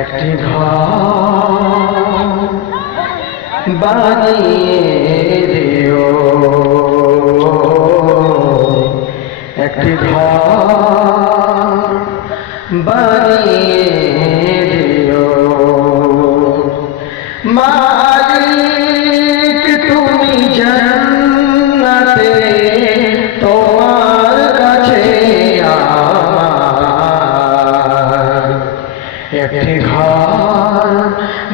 একটি ঘর বানিয়ে দিও, একটি ঘর বানিয়ে দিও। মালিক তুমি জান্নাতে তোমার কাছে আমার একটি ঘর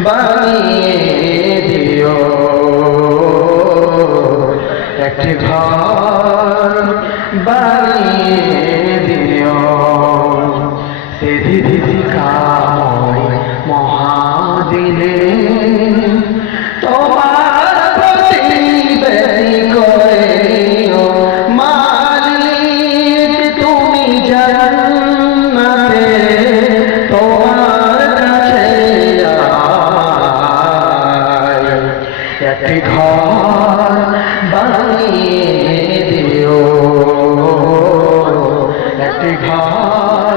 বানিয়ে দিও, একটি ঘর বানিয়ে দিও। সিদ্ধিকাময় মহাদিনে তোমার প্রতিবেদী করে মালিক তুমি জান্নাতে তোমার কাছে একটি ঘর বানিয়ে দিও, একটি ঘর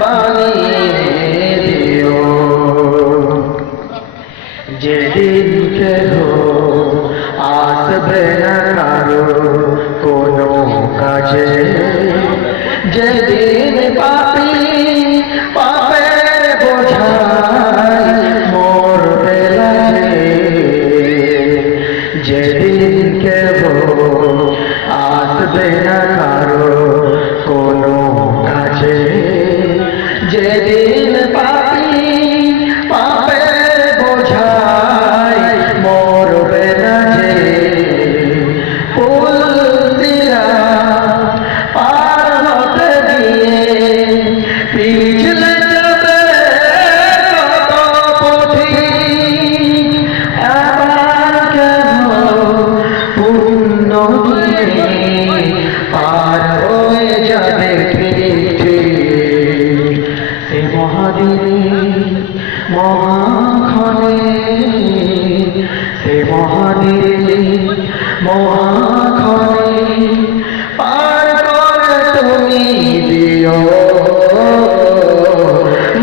বানিয়ে দিও। যেদিন কেহ আসবে না কারো কোনো কাজে, যেদিন পাপী পাপের বোঝায় মরবে লাগে, যেদিন কেহ আসবে না কারো কোনো কাজে, যেদিন পাপী পাপের বোঝায় মরবে না যে, ফুল দিয়া পার হতে গিয়ে পিছলে যাবে কত পথিক, আবার কেন পুণ্য দিয়ে পার হয়ে যাবে ঠিক। সে মহাদিনে মহাক্ষণে, সে মহাদিনে মহাক্ষণে পার করে তুমি দিও।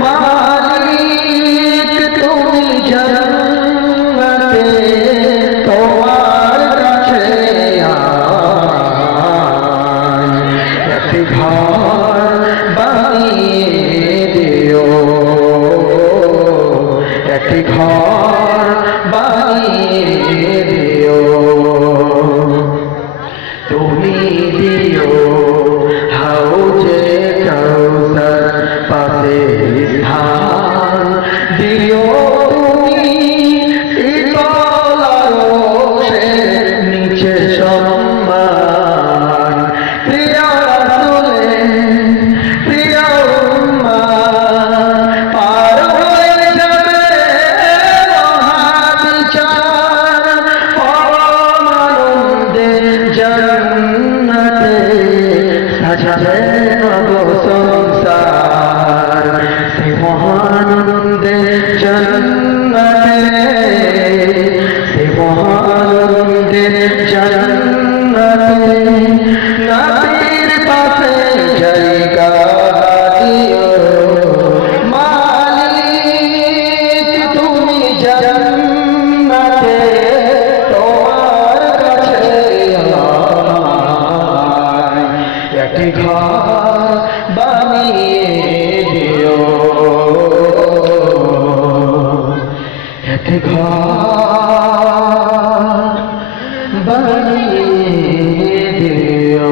মালিক তুমি জান্নাতে তোমার কাছে একটি ঘর বানিয়ে দিও, একটি ঘর বানিয়ে দিও। তুমি দিও হাউজে কাউসার পাশে স্থান, দিও তুমি শীতল আরশের নিচে সম্মান। প্রিয় রাসূলের প্রিয় উম্মাহ পার হয়ে যাবে মহাবিচার, পরম আনন্দে জান্নাতে সাজাবে নব সংসার। সে মহানন্দে জান্নাতে, সে মহানন্দে জান্নাতে নবীর পাশে জায়গা দিও। মালিক তুমি জান্নাতে তোমার কাছে একটি ঘর বানিয়ে দিও, একটি ঘর বানিয়ে দিও।